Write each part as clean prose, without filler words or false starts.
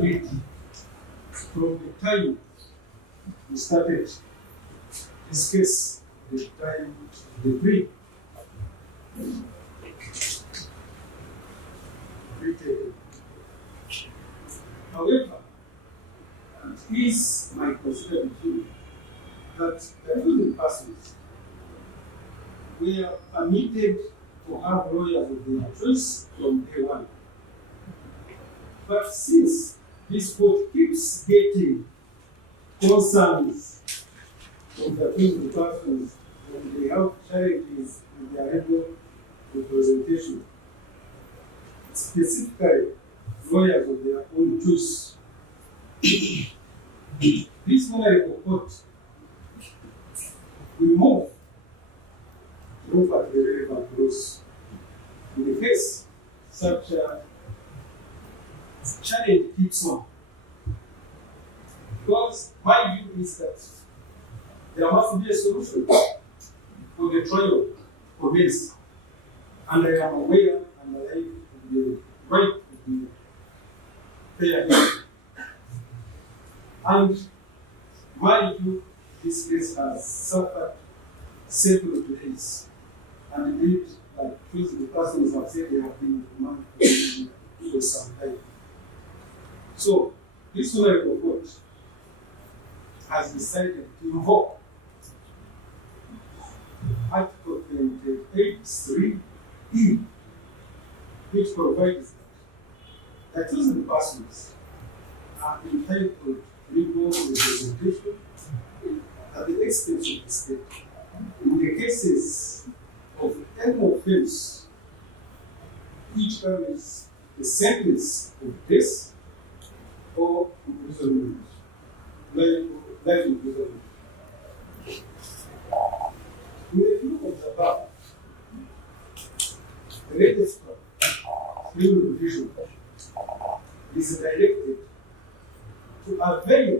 read from the time we started this case, the time the brief. However, it is my considered view that the accused persons were permitted to have lawyers of their choice from day one. But since this court keeps getting concerns from the accused persons when they have challenges in their legal representation, specifically lawyers of their own choice, this honorable court will move to look at the relevant laws. In the case such a challenge keeps on, because my view is that there must be a solution for the trial for this, and I am aware and alive of the right of the fair hearing. And my view, this case has suffered several delays, and indeed, like the persons have said, they have been in command for some time. So, this honorable court has decided to invoke Article 28(3)(e), which provides that accused persons are entitled to legal representation at the expense of the state in the cases of any offense which carries a sentence of death or imprisonment, life imprisonment. In the view of the above, the latest criminal division is directed to avail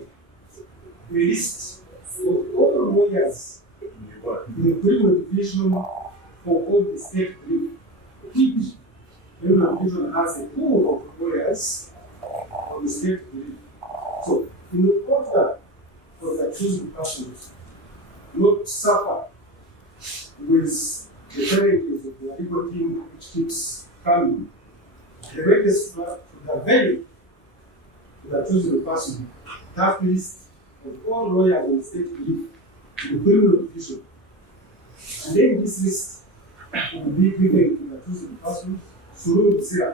the list of all lawyers in the criminal division for all the state brief, which criminal division has a pool of lawyers on the state brief. So, in order for the accused persons not to suffer with the challenges of the legal team which keeps coming, the registrar should avail to the accused person that list of all lawyers in the state brief in the criminal division. And then this list will be given to the accused persons through Luzira.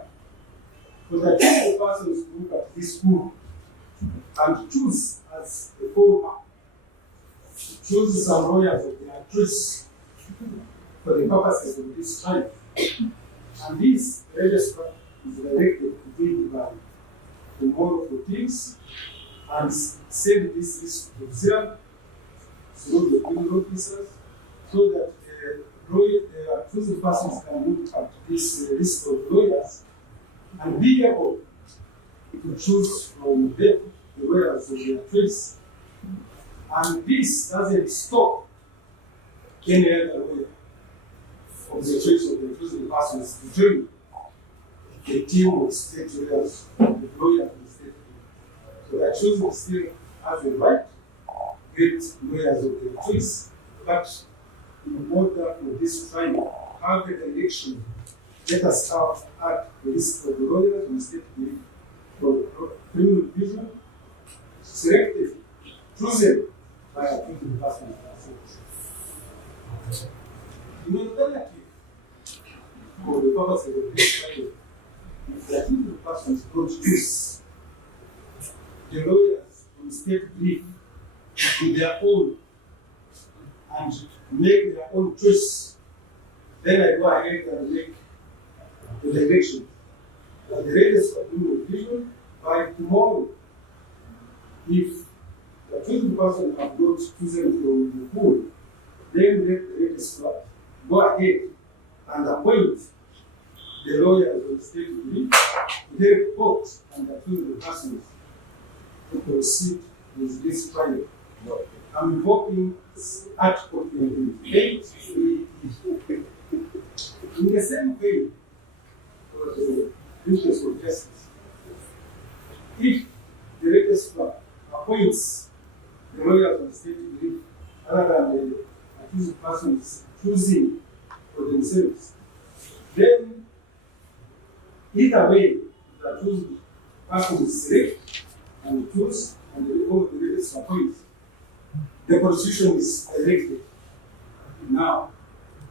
For the accused persons to look at this pool and choose as a fallback, choose some lawyers of their choice for the purposes of this trial. And this registrar is directed to bring by tomorrow 14th and send this list to Luzira through the criminal officers so that the accused persons can look at this list of lawyers and be able to choose from them the lawyers of their choice. And this doesn't stop any other lawyer of the choice of the accused persons to join the team of state lawyers, the lawyers of the state. So the accused still has a right to get lawyers of their choice, but in order for this trial to have an election, let us have at the list of the lawyers in the state brief for criminal division selected, chosen by accused persons. In alternative, for the purposes of this trial, if the accused persons don't choose the lawyers from the state brief to their own and make their own choice, then I go ahead and make the direction that the latest criminal division by tomorrow, if the accused person have not chosen from the pool, then let the registrar go ahead and appoint the lawyers of the state brief to their report and accuse the persons to proceed with this trial. I'm invoking Article 28(3). In the same way, for the interest of justice, if registrar appoints the lawyers of the state to brief rather than the accused persons choosing for themselves, then either way, the accused person is select and choose, and the registrar appoints. The prosecution is elected now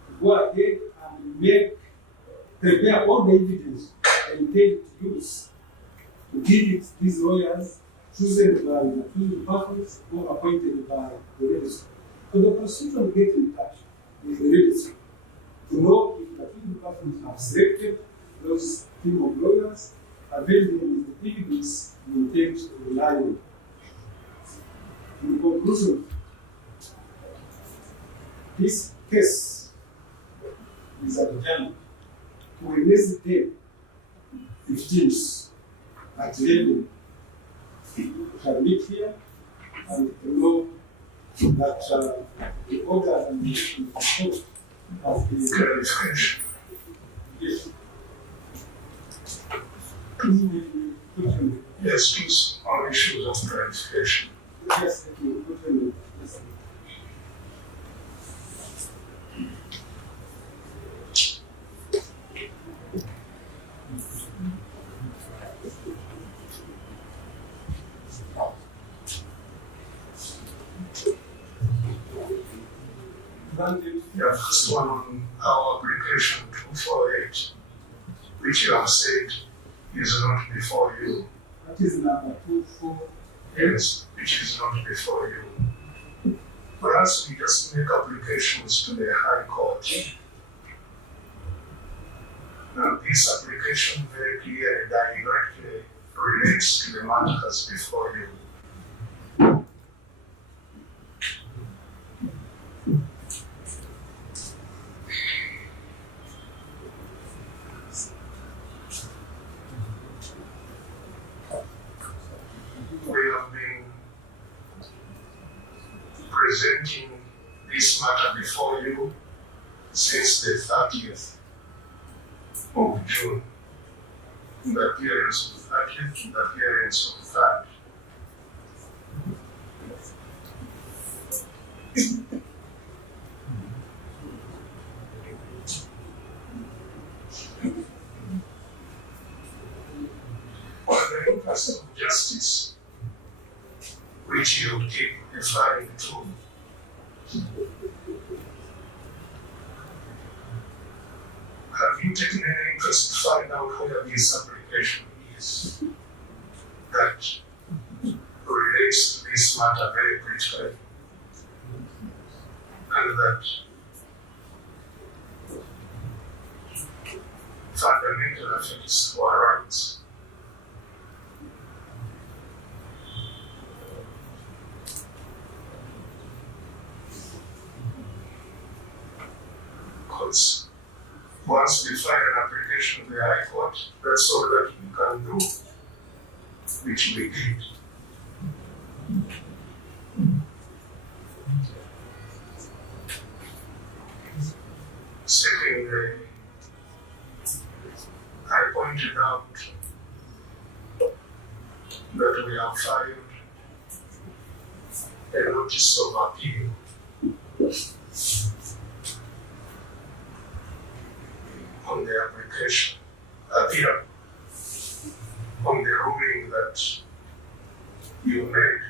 to go ahead and prepare all the evidence they intend to use to give it these lawyers chosen by the accused persons or appointed by the registrar. So the prosecution gets in touch with the registrar to know if the accused persons have selected those team of lawyers, available with the evidence we intend to rely on. In conclusion, this case is adjourned to Wednesday, 15th at 11. We shall meet here and know that the order and the report have been finished. Yes. Yes, please, on issues of clarification. Yes, thank you. Yes. Yeah, first one on our application 248, which you have said is not before you. That is number 248. Yes, which is not before you. Perhaps we just make applications to the High Court. Now, this application very clearly directly relates to the matters before you. We have been presenting this matter before you since the 30th of June, in the appearance of the 30th, in the appearance of the 3rd. On the interest of justice, which you keep referring to, have you taken any interest to find out whether this application is that relates to this matter very critically, and that fundamental affects our rights? Because once we file an application to the High Court, that's all that we can do, which we did. Secondly, I pointed out that we have filed a notice of appeal on the application, appeal on the ruling that you made.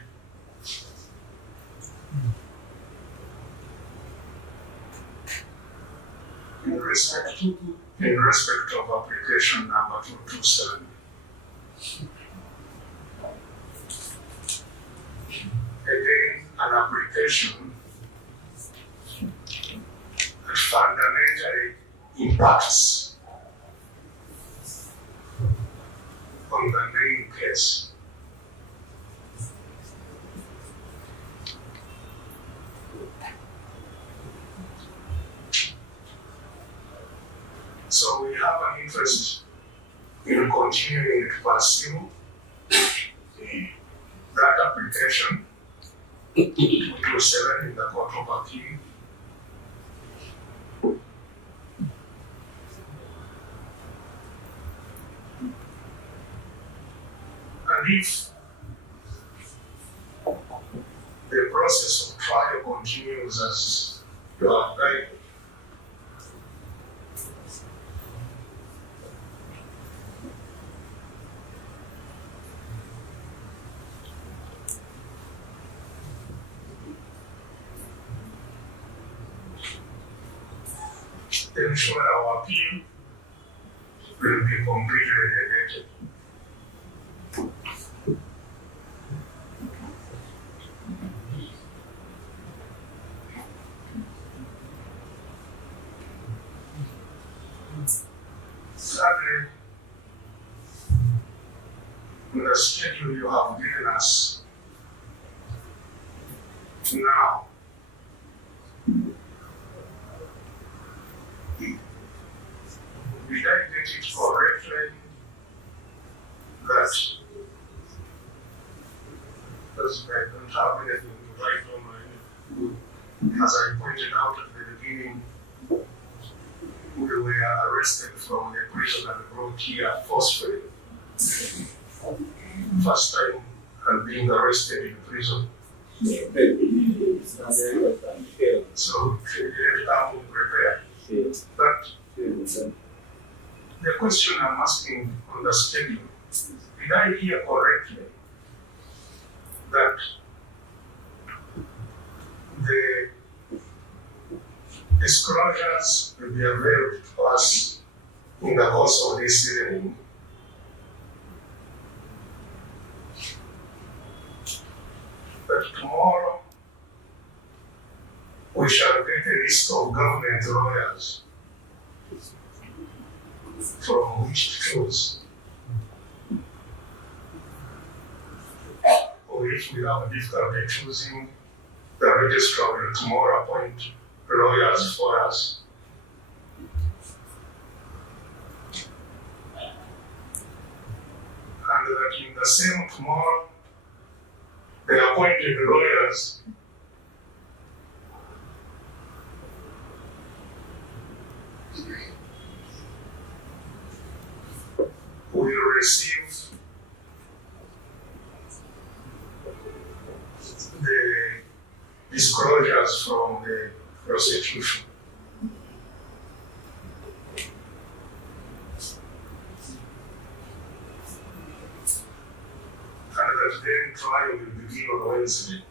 In respect of application number 227. Again, an application that fundamentally impacts on the main case. So we have an interest in continuing to pursue that application 227 in the Court of Appeal. And if the process of trial continues as you have guided. Ensure our appeal will be completely negated. Sadly, in the schedule you have given us now, did I get it correctly that, because I don't have anything to write on my, as I pointed out at the beginning, we were arrested from the prison and brought here forcefully. First time and being arrested in prison. So we didn't come prepared. But the question I'm asking on the schedule, did I hear correctly that the disclosures will be available to us in the course of this evening? That tomorrow we shall get a list of government lawyers from which to choose. Or if we have difficulty choosing, the registrar will tomorrow appoint lawyers for us. And that in the same tomorrow, the appointed lawyers will receive the disclosures from the prosecution. And that then trial will begin on Wednesday.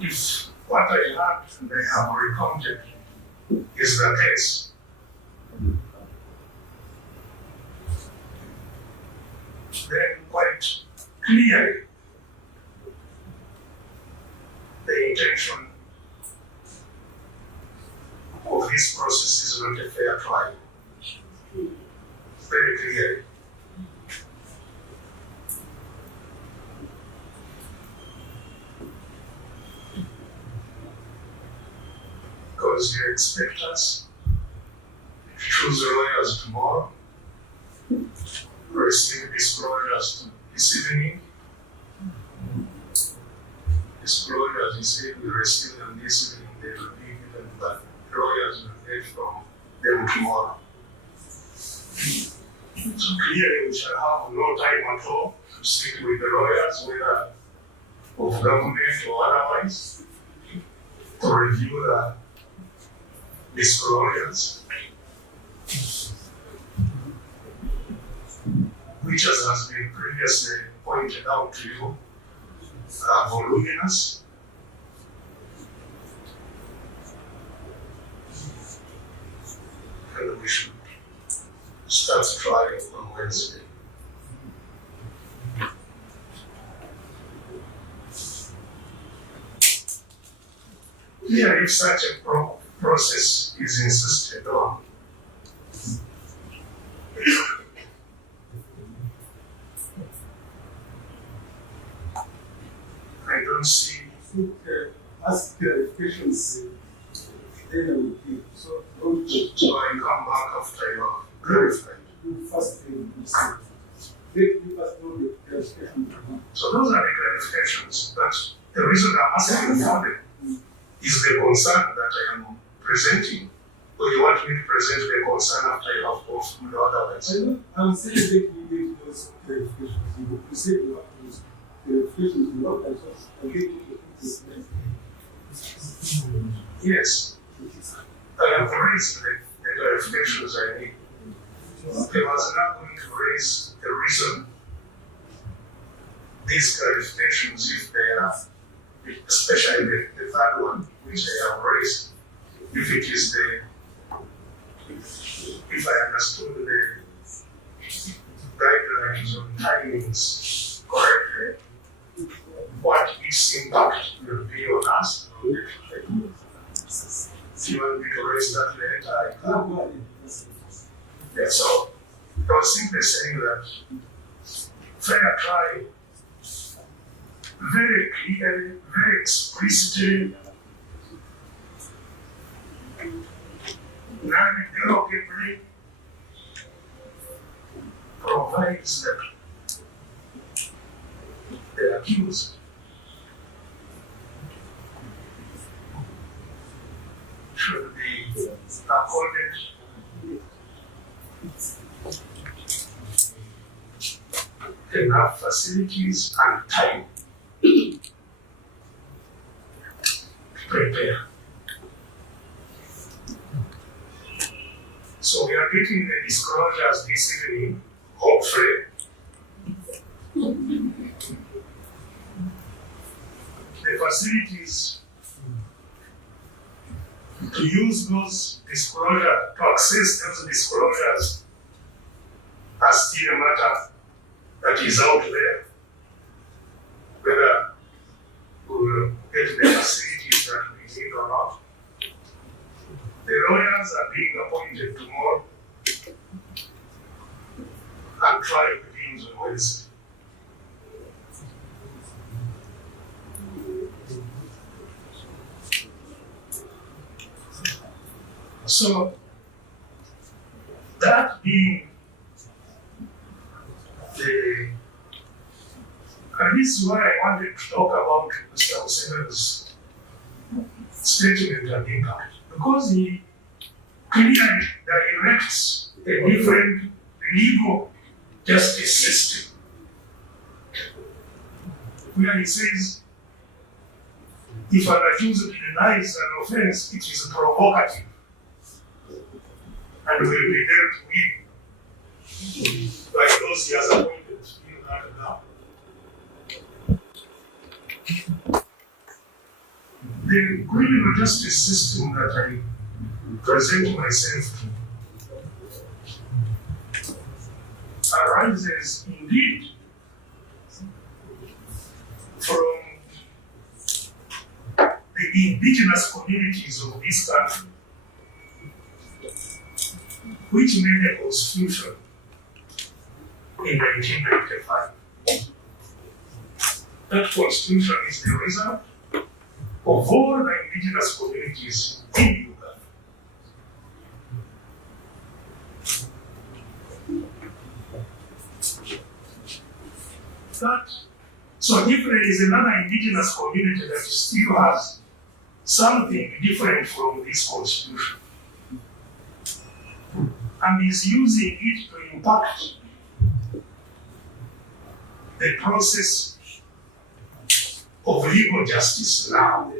If what I heard they have recounted is the case, then quite clearly the intention of this process is not a fair trial. Very clearly. Because you expect us to choose the lawyers tomorrow, receive disclosures this evening. Disclosures, you say we receive them this evening, they will be given, but lawyers will get from them tomorrow. So clearly we shall have no time at all to sit with the lawyers, whether of government or otherwise, to review the disclosures, which as has been previously pointed out to you, are voluminous. And we should start trial on Wednesday. Yeah, if such a process is insisted on, I don't see. Ask clarifications, then I will give. So don't So I come back after you have clarified. do first thing you say. Let us know the clarification. So those are the clarifications, but the reason I'm asking for them is the concern that I am presenting. Or you want me to present the concern after I have concluded otherwise? I'm saying that you need those clarifications. You said you have those clarifications. You know, I just again yes. I have raised the clarifications I need. I was not going to raise the reason these clarifications, if they are, especially the third one, which I have raised, if it is if I understood the guidelines on timings correctly, what its impact will be on us. If you want me to raise that later, I can. Yeah, so I was simply saying that fair trial, very clearly, very explicitly, non-derogably provides that the accused should be accorded enough facilities and time to prepare. So we are getting the disclosures this evening, hopefully. The facilities to use those disclosures, to access those disclosures, are still a matter that is out there. Whether we will get the facilities that we need or not. The lawyers are being appointed tomorrow and trial begins on Wednesday. So, that being and this is why I wanted to talk about Mr. Osena's statement and impact. Because he clearly directs a different legal justice system. Where he says, if an accused denies an offense, it is provocative and will be dealt with by those he has appointed in that now. The criminal justice system that I present myself to arises indeed from the indigenous communities of this country, which made a constitution in 1995. That constitution is the result of all the indigenous communities in Uganda. So if there is another indigenous community that still has something different from this constitution, and is using it to impact the process of legal justice now.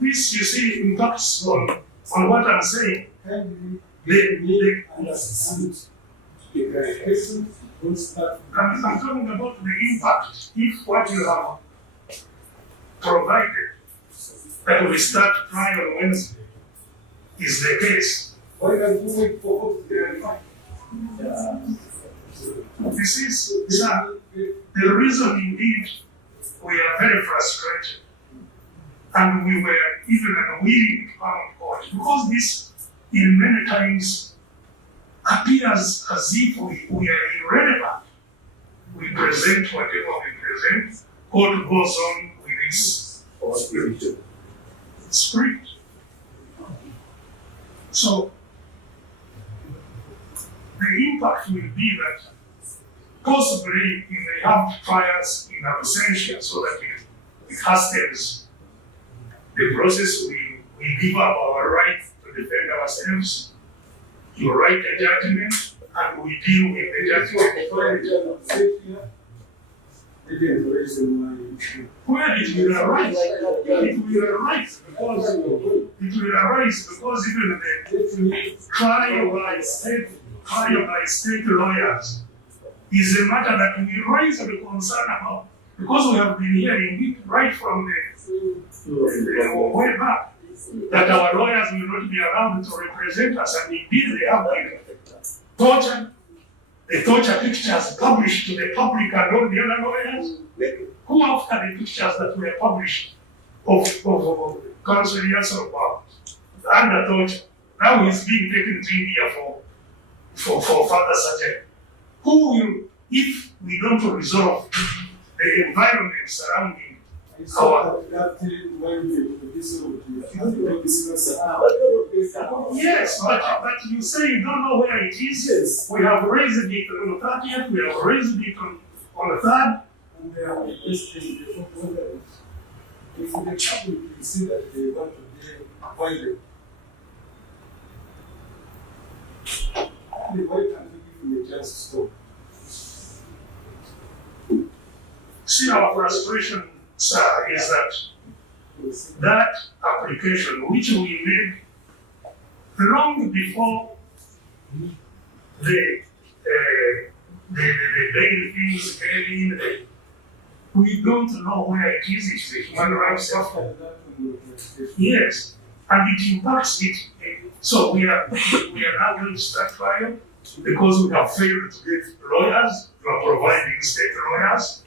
This, you see, impacts on what I'm saying. I'm talking about the impact. If what you have provided that we start trial on Wednesday is the case, why can't you wait for hope to verify? This is the reason indeed we are very frustrated and we were even unwilling to come on court because this in many times appears as if we are irrelevant. We present whatever we present, court goes on with its spirit. So the impact will be that Possibly we may have trials in absentia so that it hastens the process. We give up our right to defend ourselves, to write a judgment, and we deal with the judgment. Where it will arise? It will arise because even the trial by state lawyers is a matter that we raise a concern about, because we have been hearing it right from the way back that our lawyers will not be allowed to represent us, and indeed they have been tortured. The torture pictures published to the public and all the other lawyers, who after the pictures that were published of Karua and Erias Lukwago under torture, now he's being taken to India for further surgery. Who will, if we don't resolve the environment surrounding our... Yes, but you say you don't know where it is. Yes. We have raised it on the 30th, we have raised it on the 3rd. And they are requesting the government. If the public can see that they want to be violent, why can't we give them a chance to stop? See, our frustration, sir, is that application which we made long before the bail things came in, we don't know where it is. It's the human rights offer. Yes, and it impacts it. So we are now going to start trial because we have failed to get lawyers. We are providing state lawyers.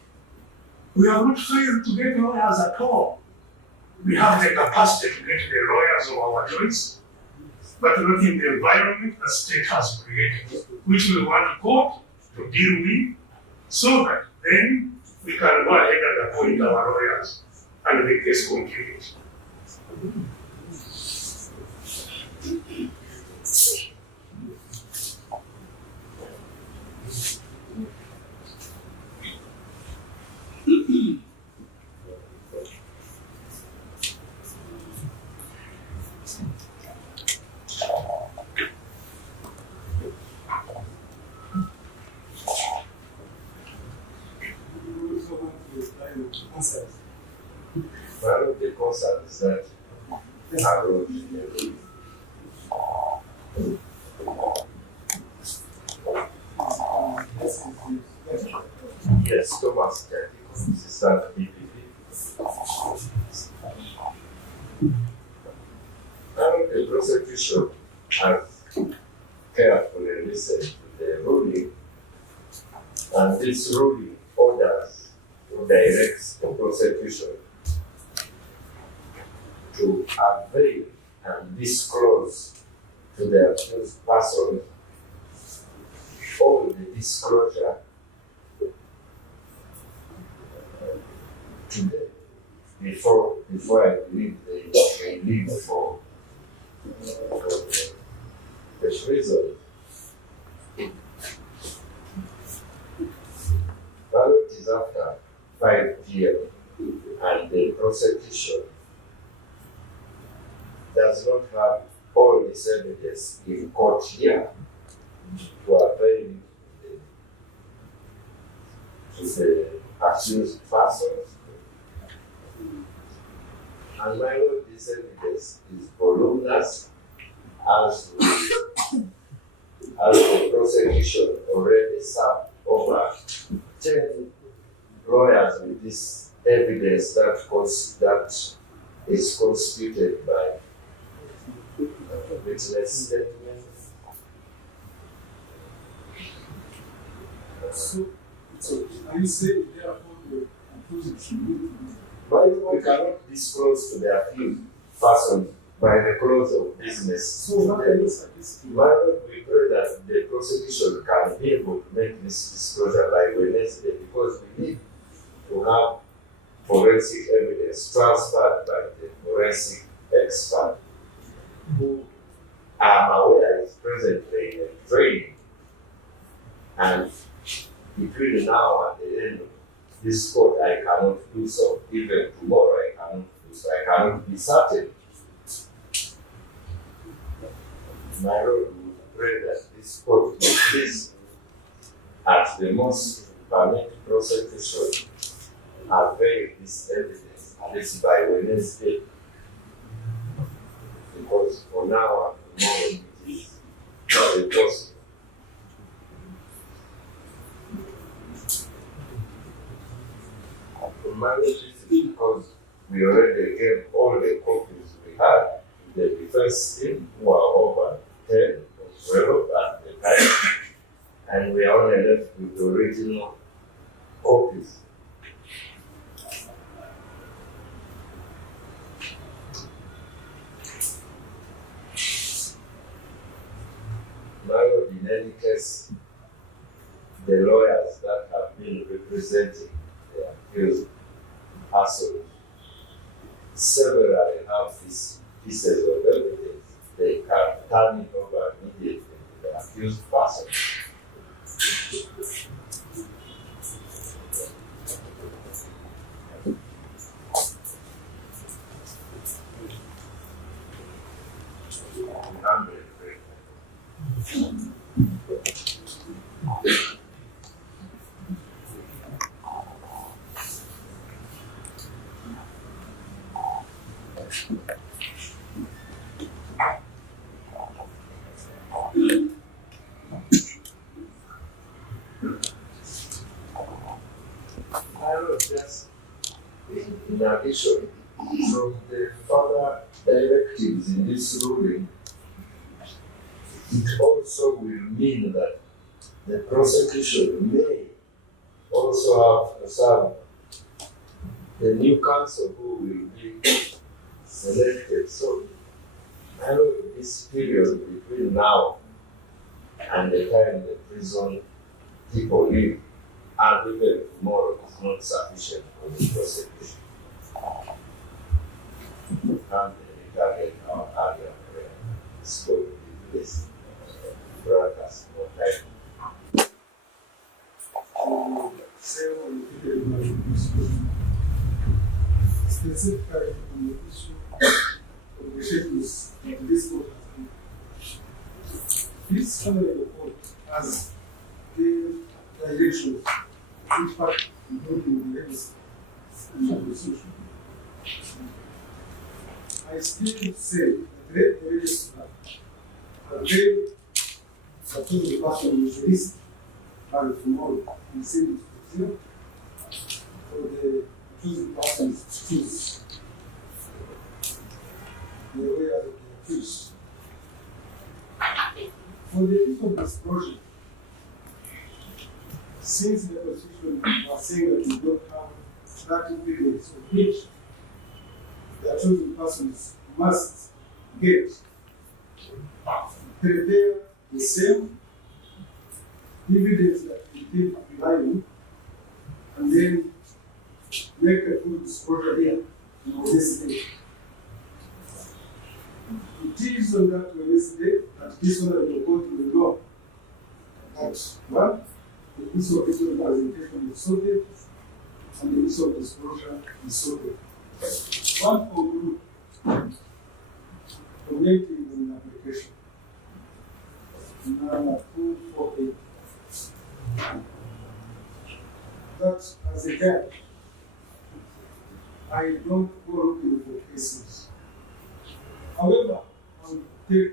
We have not failed to get lawyers at all. We have the capacity to get the lawyers of our choice, but not in the environment the state has created, which we want court to deal with, so that then we can go ahead and appoint our lawyers and the case continues. One of the concerns is that yes, Thomas is that BPP. The prosecution has carefully listened to the ruling, and this ruling orders to direct the prosecution to avail and disclose to the accused person all the disclosure today before I believe they leave for the prison. Ballot is after 5 p.m. and the prosecution does not have all this evidence in court here to avail to the accused persons. And my Lord, this evidence is voluminous, as the prosecution already served over 10 lawyers with this evidence that is constituted by witness statements. So, are you saying therefore the accused we cannot disclose to the accused person by the close of business. So what is this? We pray that the prosecution can be able to make this disclosure by Wednesday, because we need to have forensic evidence transferred by the forensic expert who I'm aware is presently in training, and between now and the end of this court, I cannot do so. Even tomorrow, I cannot do so. I cannot be certain. My Lord, we pray that this court will please, at the most, permit prosecution avail this evidence, at least by Wednesday. Because for now, at the moment, it is not impossible. Because we already gave all the copies we had to the defense team, who are over 10 or 12 at the time, and we are only left with the original copies. Now, in any case, the lawyers that have been representing the accused persons severally have these pieces of evidence. They can turn it over immediately to the accused person. In addition, from the further directives in this ruling, it also will mean that the prosecution may also have to serve the new counsel who will be selected. So, this period between now and the time the prison people leave, and even tomorrow, is not sufficient for the prosecution. We can't retaliate our earlier prayer. Scope in this. Brothers, more time. Specifically on the issue of the schedules that this court has given. This honorable court has given directions which part including the legacy and the constitution. I still say that the register avail that the person is released by tomorrow and send it to the for the choosing persons to choose the way that they choose. For the use of this project, since the Constitution was saying that we don't have that evidence of which the chosen persons must get, prepare the same evidence that we did relying, and then make a full disclosure here on this day. It is on that Wednesday that this one of the court will know that one, the issue of representation is sorted, and the issue of disclosure is sorted. One for group commenting on the application. Number 248. That as a judge, I don't go looking for cases. However, I will take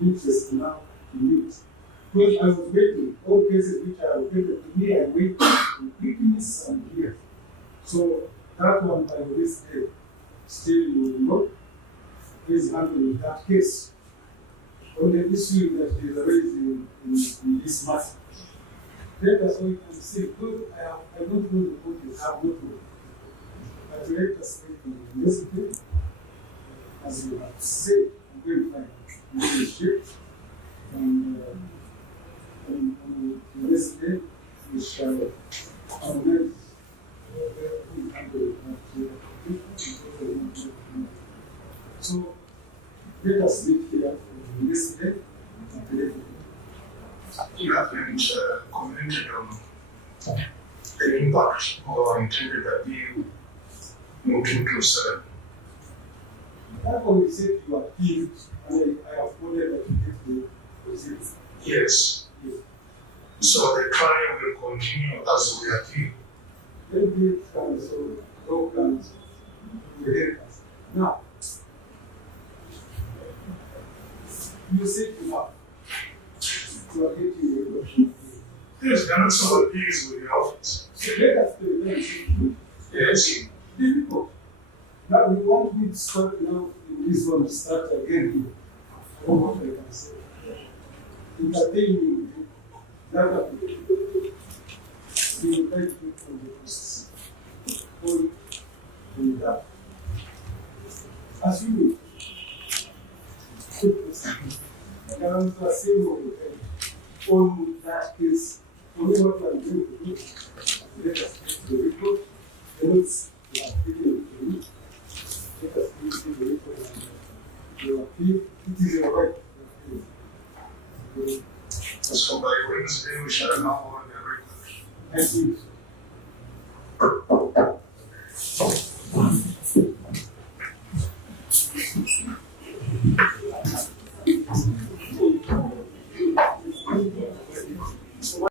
interest now in it. Because I was waiting, all cases which are located to me, I wait in quickness and here. So that one by this day, still you will know, is handling that case. On the issue that is raised in this matter. Let us wait and see. Good, I don't know the point you have not known. But let us wait in this day. As you have said, I'm going to find the shift. And on this day, we shall commence. So let us meet here for this day. You have any haven't commented on the impact of our intended appeal moving to 7. That one you said you appealed, and I have ordered that you take the proceedings. Yes. Yes. So the trial will continue as we appeal. Then it comes so no plans to help us. Now, you said you are getting your option. Yes, there are some appeals with the office. So let us do it. Yes. Difficult. Now we want me to start now in this one to start again here. I don't know what I can say. Entertaining that we will try to do from the process. All in that. As you will. I can answer same on that case. Only what I'm going to do. Let us take the report. The notes we are taking the report. Let us take the report and you appeal. It is your right to appeal. So by Wednesday we shall have all the records. Thank you.